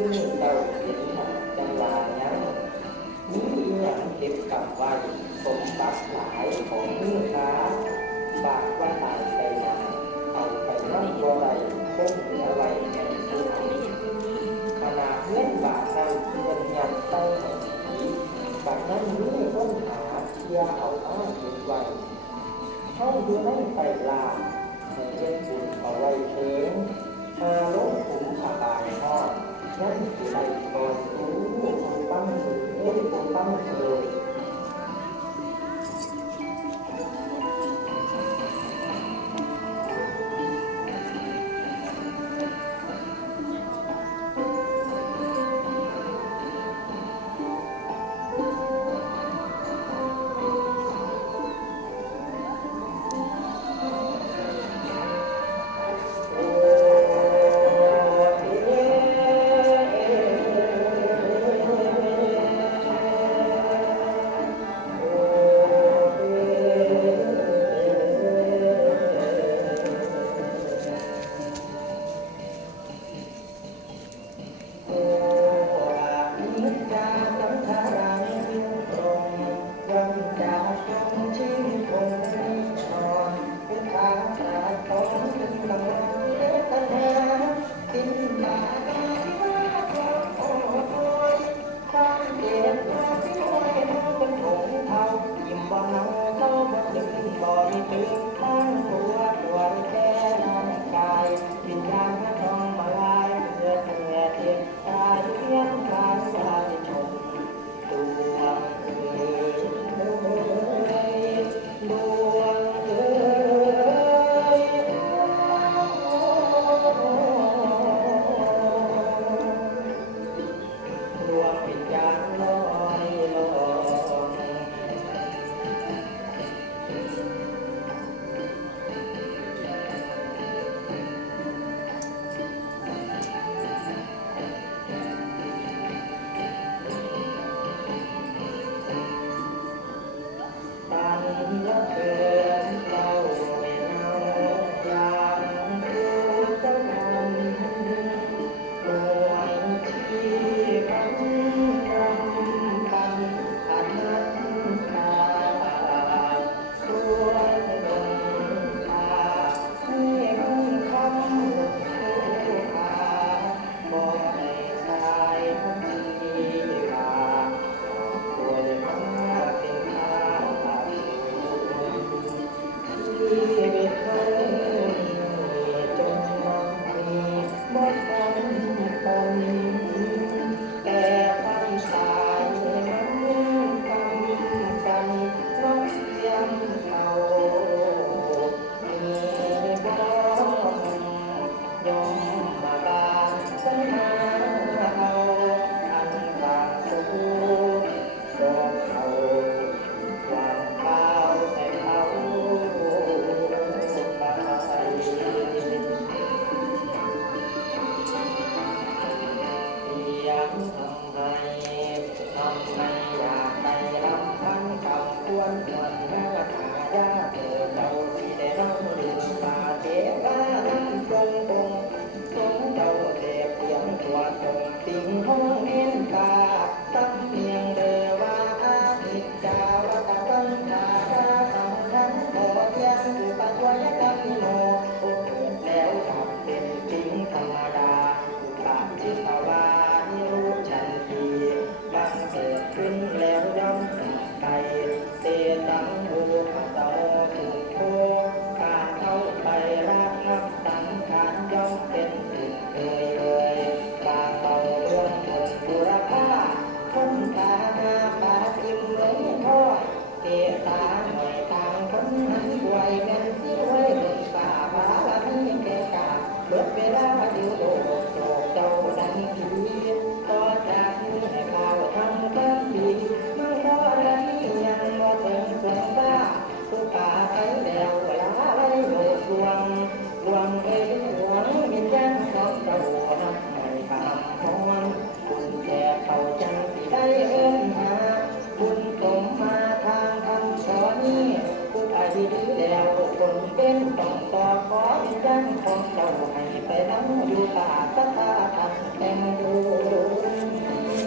นเจ้าเห็นจังหวะยังนี้ยังเก็บกำไว้สมบัติหลายของมือค้าบากว่าตายไปนานเอาไปนั่งบ่ไรคงเหลือไว้แก่ผู้ใดขนาดเงินบาทนั้นเงินยันใต้แห่งนี้บาทนั้นนี้ต้นหาเที่ยเอามาเก็บไว้เข้าดูในไปลาในเรื่องบุญเอาไว้เถิงมาลงขุมขาบายทอดนั่นคือไรก่อนรู้คนปั้มมือคนปั้มเลยตาหน่อยต่างคนนั้นป่วยแม่นสิไว้ คนเป็นต้องต่อขอวิญญาณของเจ้าให้ไปนั่งอยู่ป่าสถาทำแต่งอยู่